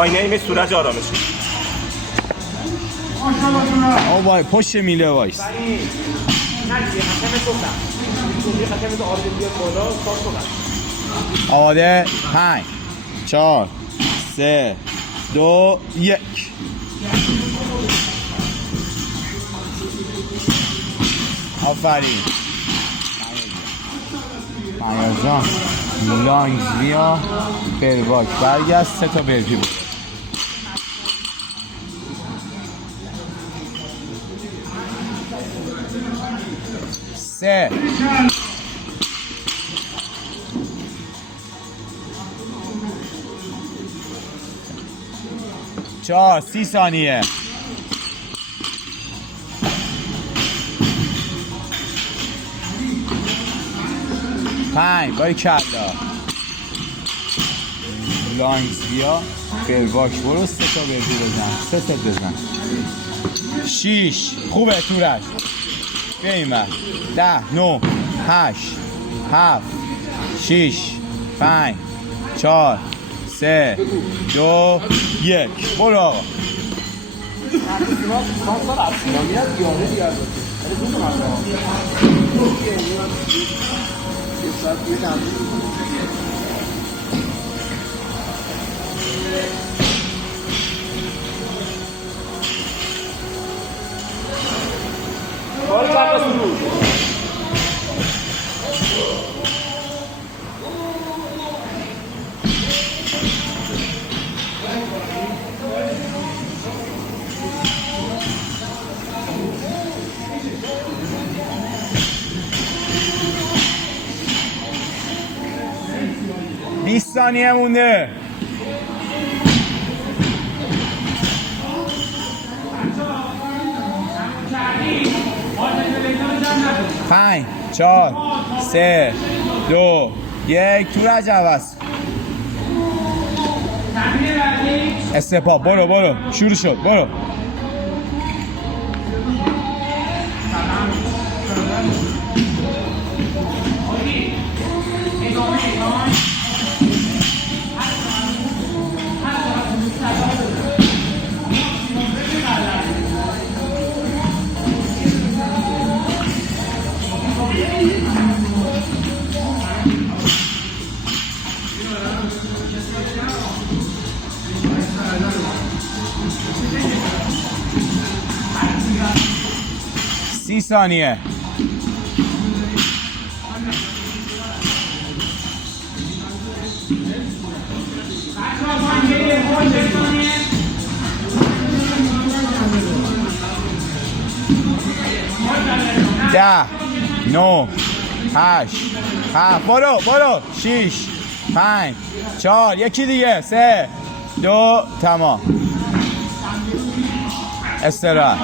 آینه مثل صورت آرامش. او وای پشت میله وایس. آماده 5 4 3 2 1. آفرین مهیار جان. لانگز بیا برواک برگشت 3 تا برپی بود. سه 4 30 ثانیه. 5 باری کلا لانگز بیا برواک برو 3 تا برپی بزن 3 تا بزن. 6 خوبه تورش بیاییم 10 9 8 7 6 5 4 3 2 1 برو آقا. بیست ثانیه مونده. پنج 4 3 2 1 تورج عوض. استپا برو شروع شد برو. سی ثانیه. ده 9 8 7 برو 6 5 4 یکی دیگه 3 2 تمام. استراحت.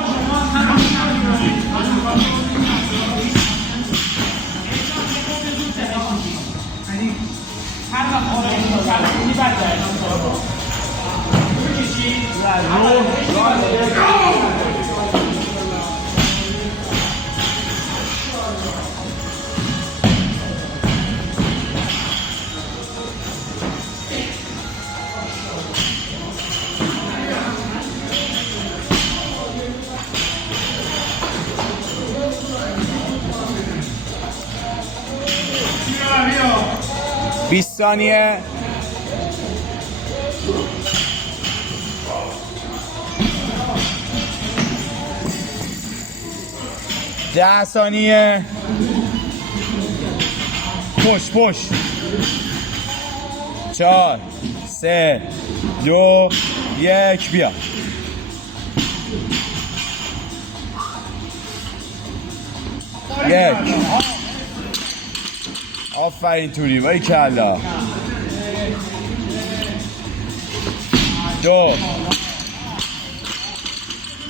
بیست ثانیه. ده ثانیه. پشت 4 3 2 1 بیا. یک. آفرین توری بایی کلا. 2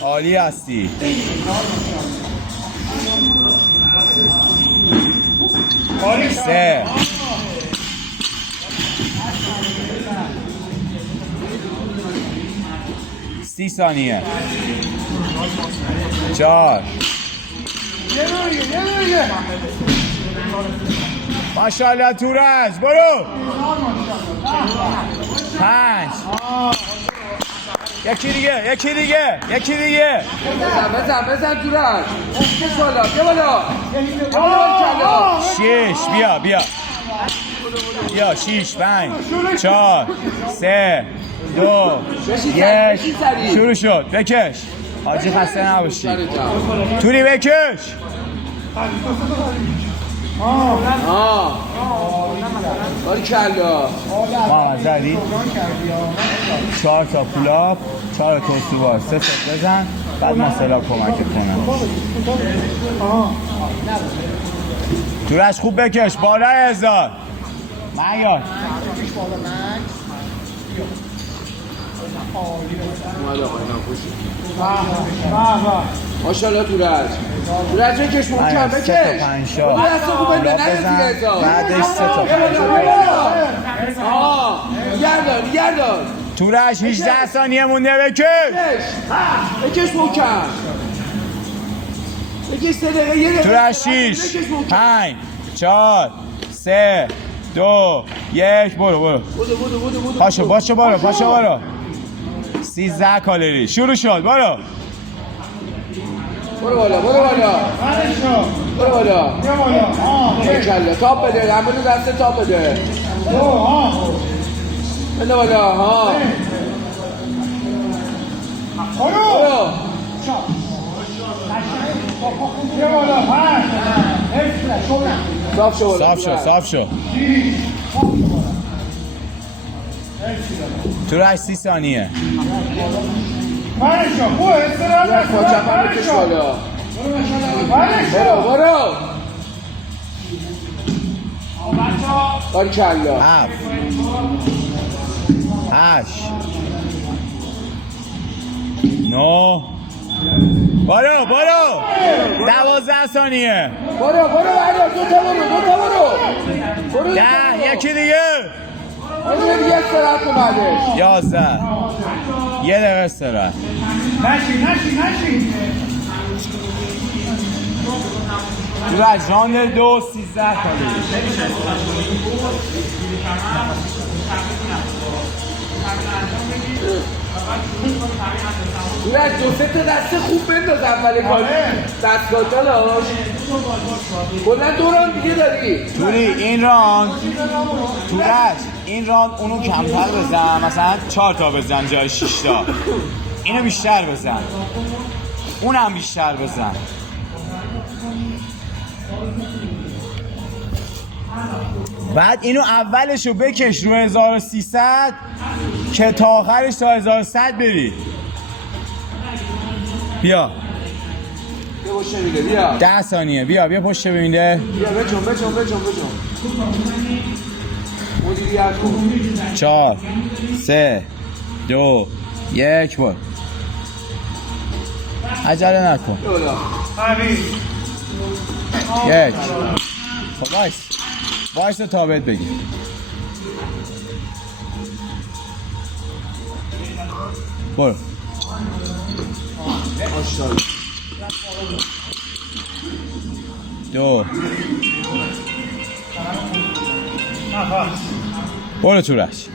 عالی هستی. 3 30 ثانیه. 4 ماشاءالله تورج برو. 5 یکی دیگه بزن دورش که بالا بیا بالا کلا 6 بیا 6 5 4 3 2 1 شروع شد. بکش حاجی، خسته نباشی. توری بکش. باری کلا محمد علی 4 تا پولاپ 4 تا توسوبار 3 تا بزن، بعد مثلا کمک کنم. تورش خوب بکش بالای 1000 معیار. ماشاءالله تورج بکش محکم بکش دست خوب بنده نده دیگه بعدش 3 تا گردان تورش 18 ثانیه مونده. بکش محکم بکش 3 دقیقه یه دقیقه تورش 6 5 4 3 2 1 برو پاشو برو 13 کالری شروع شد. برو بالا کله تاپ بده همونو دست تاپ بده بده بالا برو صاف شو تورش 30 ثانیه. برو باری کلا 7 8 9 برو 12 ثانیه. برو دو تا برو 10 یکی دیگه استراحت کن بعدش 11 یه دقیقه استراحت. تورج راند 2 13 کالری. تورج 2-3 تا دست خوب بنداز اول کار دستگاه دالاش کلا 2 راند دیگه داری. توری این راند اونو کمتر بزن، مثلا 4 تا بزن جای 6 تا. اینو بیشتر بزن، اونم بیشتر بزن. بعد اینو اولشو بکش رو 1300 که تا آخرش تا 1100 بری. بیا 10 ثانیه. بیا پشت ببینده. بیا بجون مدیریت کن 4 3 2 1 برو. عجله نکن. 1 خب وایس تا بهت بگیر. برو 2 برو تورش.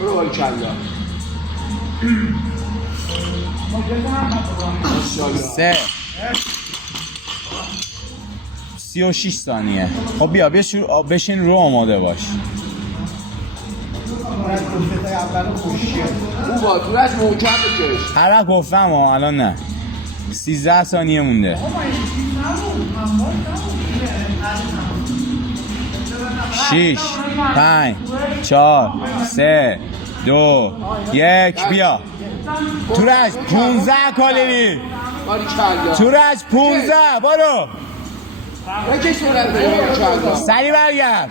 برو باری کلا 3 36 ثانیه. خب بیا بشین رو آماده باش. خوبا تورج محکم بکش. هر وقت گفتم الان نه. 13 ثانیه مونده. 6 5 4 3 2 1 بیا. تورج 15 کالری. باری کلا تورج 15 برو. بکش تورج سری برگرد.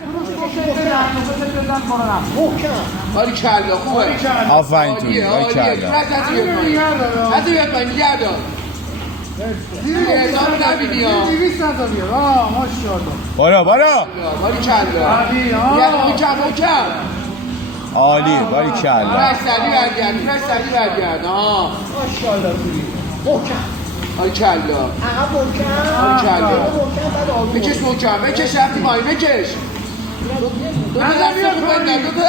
باری کلا خوبه. آفرین توری باری کلا. حتی بیاد پایین گردان 1000 نبینی ها. برو باری کلا محکم عالی باری کلا. سری برگرد ماشاءالله باری کلا بکش محکم بکش رفتی پایین بکش. دو تا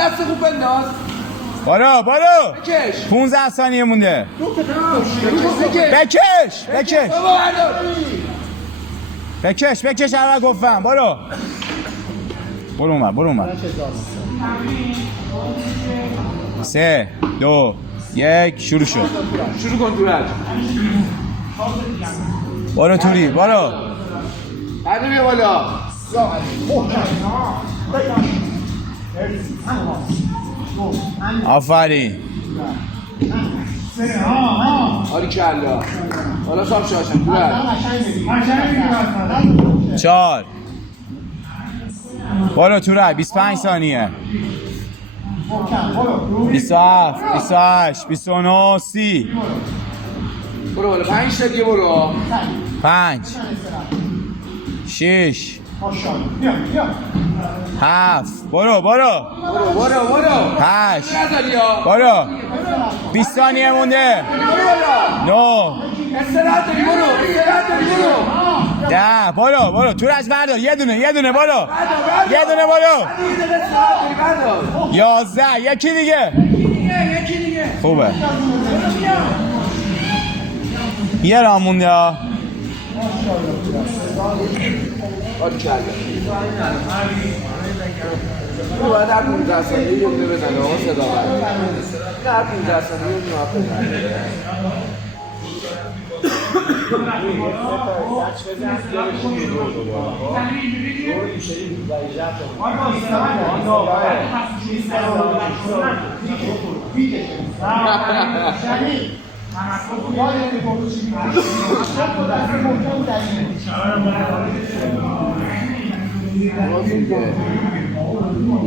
دست خوب بنداز برو بکش 15 ثانیه مونده بکش بابا بردار بکش اول گفتم برو اومد 3 2 1 شروع شد شروع کن تورج برو توری برو بعد بیا بالا آفرین آری کلا حالا صاف شاشم تورج 4 برو تورج 25 ثانیه 27 28 29 30 برو بالا 5 تا دیگه برو 5 6 7 برو برو 8 نزدی ها برو 20 ثانیه مونده برو بالا 9 استراحت داری برو 10 برو تورج بردار یه دونه برو بردار. یه دونه برو یه دقیقه استراحت داری بردار 11 یکی دیگه خوبه یه راه مونده ها آری کلا تو باید هر 15 ثانیه یه دونه بزنه آقا صدا برد هر 15 ثانیه یه دونه بزنه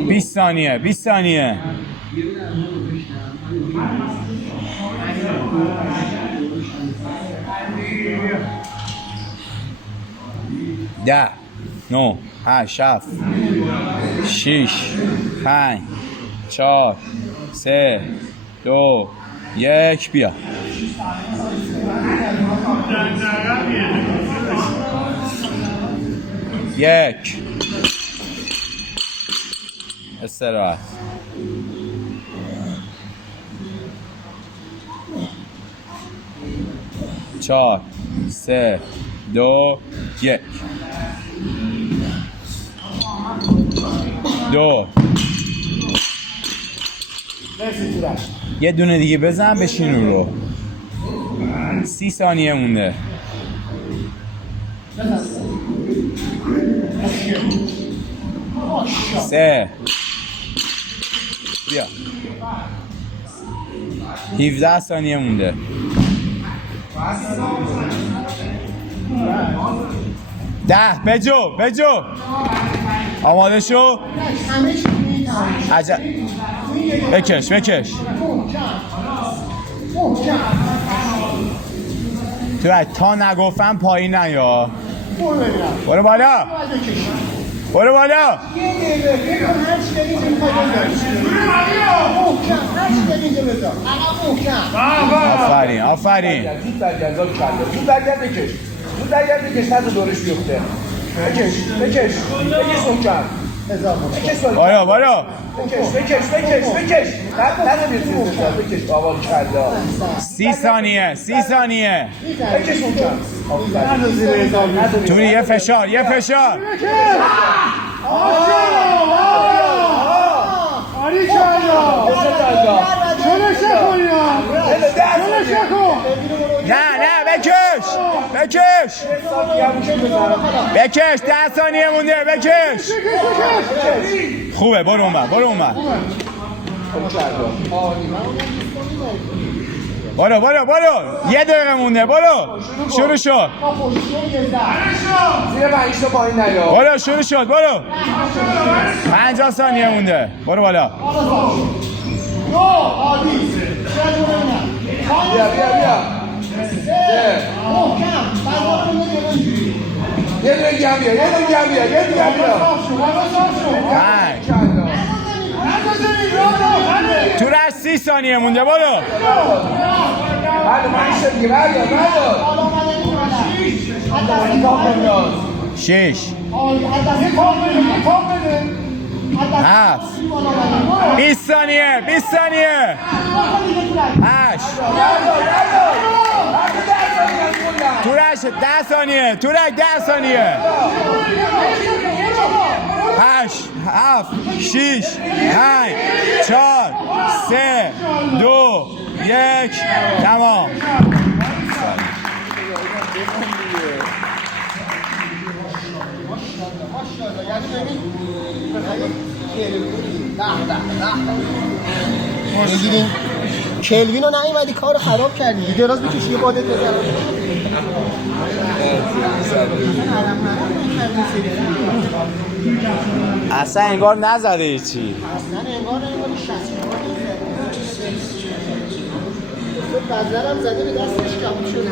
بیست ثانیه 10 9 8 7 6 5 4 3 2 1 بیا یک استراحت چهار سه دو یک دو یه دونه دیگه بزن بشین رو 30 ثانیه مونده سه بیا 17 ثانیه مونده 10 بجو آماده شو عجب بکش تو تا نگفتم پایین نیا برو بالا آفرین زود برگرد بکش تازه دورش بیفته بکش محکم بالا بکش نده بیرون بکش آوال کرده 30 ثانیه بکش محکم توری یه فشار آری چالا چلوش نکنی نه بکش 10 ثانیه مونده بکش خوبه برو اومد برو یه دقیقه مونده برو شروع شد زیر 5 تا پایین نیا برو شروع شد برو 50 ثانیه مونده برو بالا بیا یه دونه بیا 5 تو را 30 ثانیه مونده برو بعد 5 تا دیگه بردار 6 6 7 20 ثانیه 20 ثانیه 8 تورش 10 ثانیه تورک 10 ثانیه 8 7 6 5 4 3 2 1 تمام بگیریم کلوین رو نیومدی کار خراب کردی دراز میکشی یه بادت بزن اصلا انگار نزده چی اصلا انگار بزرم زده به دستش کبود شده